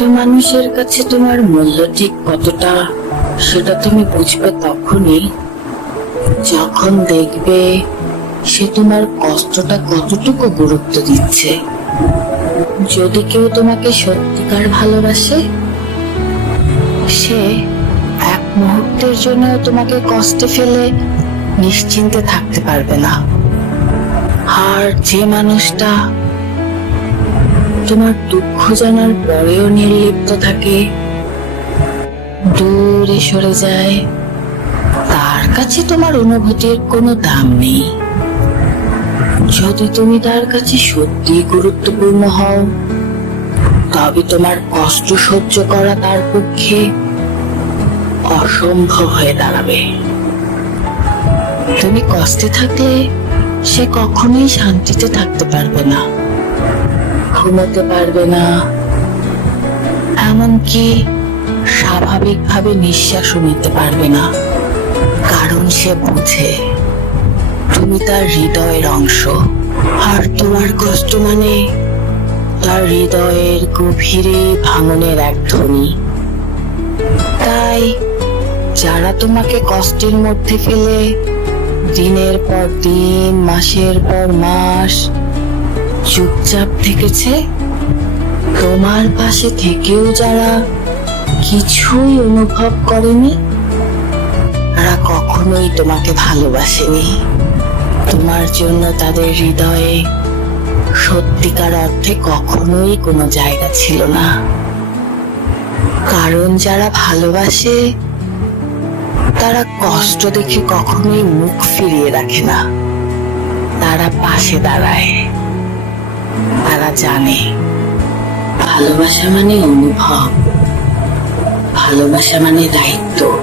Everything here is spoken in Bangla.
একটা মানুষের কাছে তোমার মূল্য ঠিক কতটা, সেটা তুমি বুঝবে তখনই। যখন দেখবে সে তোমার কষ্টটা কতটুকু গুরুত্ব দিচ্ছে। যদি কেউ তোমাকে সত্যিকার ভালোবাসে, সে এক মুহূর্তের জন্য তোমাকে কষ্টে ফেলে নিশ্চিন্তে থাকতে পারবে না। আর যে মানুষটা তোমার দুঃখ জানার পরেও নির্লিপ্ত থাকে। দূরে সরে যায়। তার কাছে তোমার অনুভূতির কোনো দাম নেই। যদি তুমি তার কাছে সত্যি গুরুত্বপূর্ণ হও, তবে তোমার কষ্ট সহ্য করা তার পক্ষে অসম্ভব হয়ে দাঁড়াবে। তুমি কষ্টে থাকলে সে কখনোই শান্তিতে থাকতে পারবে না। ঘুমোতে পারবে না। এমনকি স্বাভাবিকভাবে নিঃশ্বাসও নিতে পারবে না। কারণ সে বুঝে, তুমি তার হৃদয়ের অংশ। আর তোমার কষ্ট মানে তার হৃদয়ের গভীরে ভাঙনের এক ধ্বনি। তাই যারা তোমাকে কষ্টের মধ্যে ফেলে, দিনের পর দিন, মাসের পর মাস চুপচাপ থেকেছে। তোমার পাশে থেকেও যারা কিছুই অনুভব করেনি, তারা কখনোই তোমাকে ভালোবাসেনি। তোমার জন্য তাদের হৃদয়ে সত্যিকার অর্থে কখনোই কোনো জায়গা ছিল না। কারণ যারা ভালোবাসে, তারা কষ্ট দেখে কখনোই মুখ ফিরিয়ে রাখে না। তারা পাশে দাঁড়ায়। জানে। ভালোবাসা মানে অনুভব। ভালোবাসা মানে দায়িত্ব।